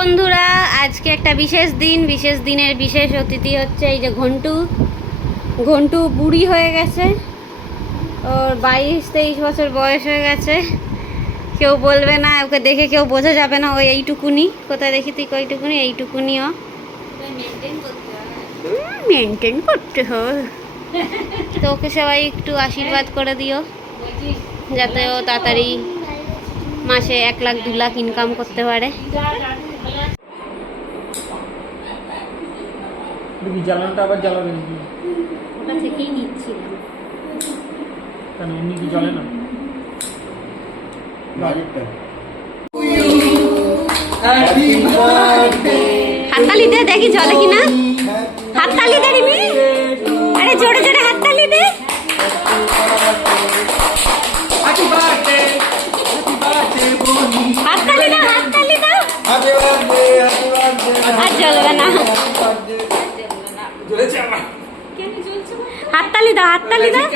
বন্ধুরা, আজকে একটা বিশেষ দিনের বিশেষ অতিথি হচ্ছে এই যে ঘন্টু বুড়ি হয়ে গেছে। ওর 22-23 বছর বয়স হয়ে গেছে। কেউ বলবে না, ওকে দেখে কেউ বোঝা যাবে না ওই এইটুকুনি। কোথায় দেখি তুই কইটুকুনি? এইটুকুনিও মেনটেন করতে হয়। তো ওকে সবাই একটু আশীর্বাদ করে দিও, যাতে ও তাড়াতাড়ি মাসে 1 লাখ 2 লাখ ইনকাম করতে পারে। জ্বালানটা আবার জ্বালাবে নাকি? ওটা থেকেই নিচ্ছিলাম। কেন এমনি কি জ্বলে না? হাততালি দে, দেখি জ্বলে কিনা। হাততালি দে রিমি, আরে জোরে জোরে হাততালি দে। হাততালি দাও, হাততালি দাও। আর জ্বলবে না। হাততালি দাও, হাততালি দাও।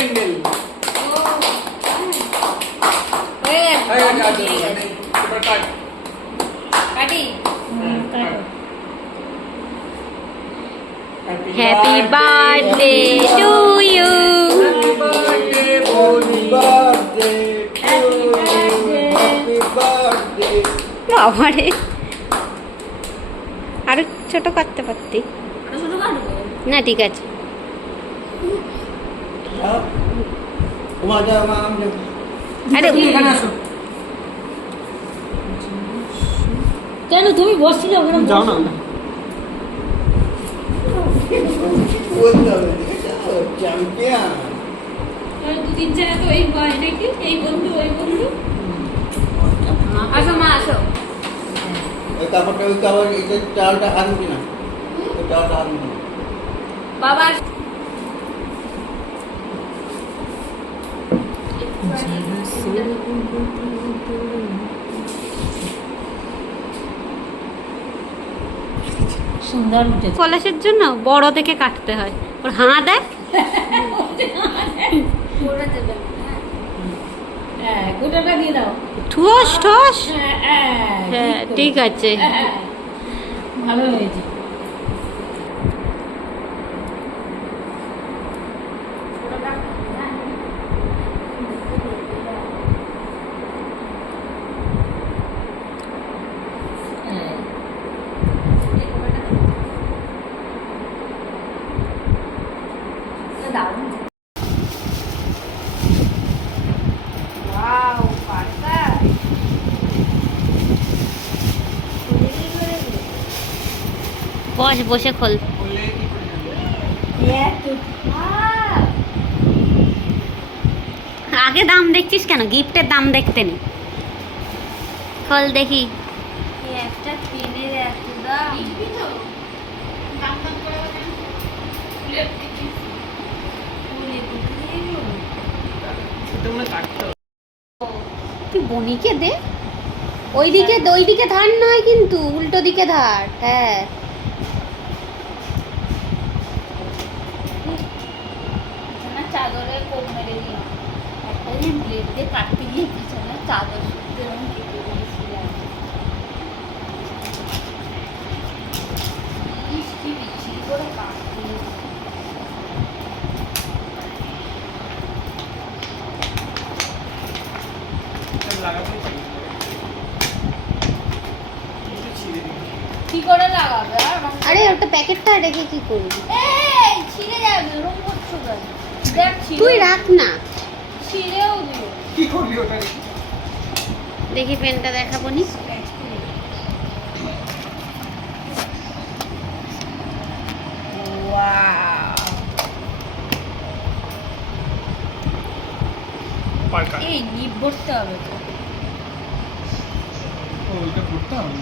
Happy birthday to you. বাবারে, আরো ছোট করতে পারতি না? ঠিক আছে। আরে কেন তুমি বসছিলে ওখানে? যাও না। দুদিন ছাড়া তো এই ভয় নাকি, এই বন্ধু ওই বন্ধু। আসো মা, আসো। চালটা হারুন কিনা, চালটা হারুন কিনা বাবা সুন্দর উঠেছে। কলেজের জন্য বড় দেখে কাটতে হয়। ওর হাঁ দেখ। হ্যাঁ, গোটাটা দিয়ে দাও। ঠোস ঠোস। হ্যাঁ, হ্যাঁ, ঠিক আছে। ভালো হয়েছে। বস, বসে খোল। আগে দাম দেখছিস কেন? গিফটের দাম দেখতে নি। খোল দেখি। একটা পেনের এত দাম। তুই বনিকে দে। ওইদিকে ধার নয় কিন্তু, উল্টো দিকে ধার। হ্যাঁ, চাদরে কোপ মেরে দিও। একটা দিন ব্লেড দিয়ে কাটতে গিয়ে পিছনে চাদর শুদ্ধ এরকম কেটে দিয়েছিলাম। কি বিচ্ছিরি করে কাটতে। কি করে লাগাবে? আরে ওটা প্যাকেটটা রেখে কি করবি? এই ছিঁড়ে যাবে, ওরকম করছো কেন? দেখ তুই রাখ না। ছিঁড়েও দিও। কি করবি ওটা? দেখি পেনটা দেখাবো নি। এই নিব ভরতে হবে তো। ওইটা করতে হবে।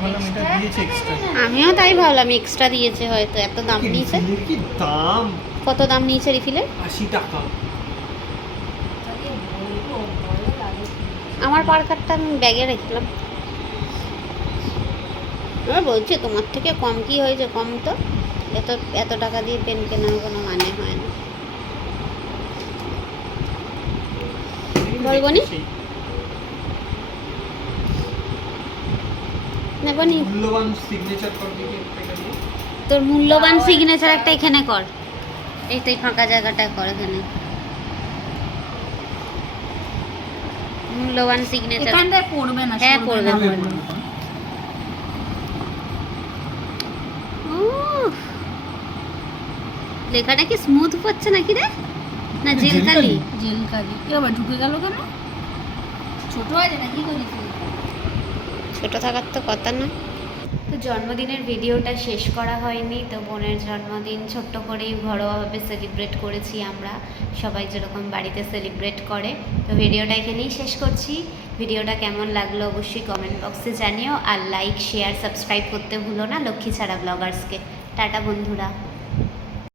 ভাবলাম এটা দিয়েছে এক্সট্রা। আমিও তাই ভাবলাম এক্সট্রা দিয়েছে হয়তো, এত দাম নিয়েছে। কি দাম? কত দাম নিয়েছে রিফিলের? 80 টাকা। আমার পার্কারটা আমি ব্যাগে রেখলাম। এবার বলছে তোমার থেকে কম কি হয়েছে? কম তো। এত এত টাকা দিয়ে পেন কেনার কোনো মানে হয় না। বলবো নি? নেবো নি মূল্যবান সিগনেচার করবি কি একটা দিয়ে? তোর মূল্যবান সিগনেচার একটা এখানে কর, এই তো এই ফাঁকা জায়গাটা কর এখানে মূল্যবান সিগনেচার। এখানটায় পড়বে না, হ্যাঁ, সরবে পড়বে, না। পড়বে। উফ, লেখাটা কি স্মুথ পড়ছে নাকি রে, না এটা জেলকালি? জেল কালি এ বাবা ঢুকে গেল কেন? ছোট আছে না, কি করিস তুই? ছোট থাকার তো কথা না। তো জন্মদিনের ভিডিওটা শেষ করা হয়নি, তো বোনের জন্মদিন ছোট্ট করেই ঘরোয়াভাবে সেলিব্রেট করেছি আমরা, সবাই যেরকম বাড়িতে সেলিব্রেট করে। তো ভিডিওটা এখানেই শেষ করছি। ভিডিওটা কেমন লাগলো অবশ্যই কমেন্ট বক্সে জানিও, আর লাইক শেয়ার সাবস্ক্রাইব করতে ভুলো না লক্ষ্মী ছাড়া ব্লগার্সকে। টাটা বন্ধুরা।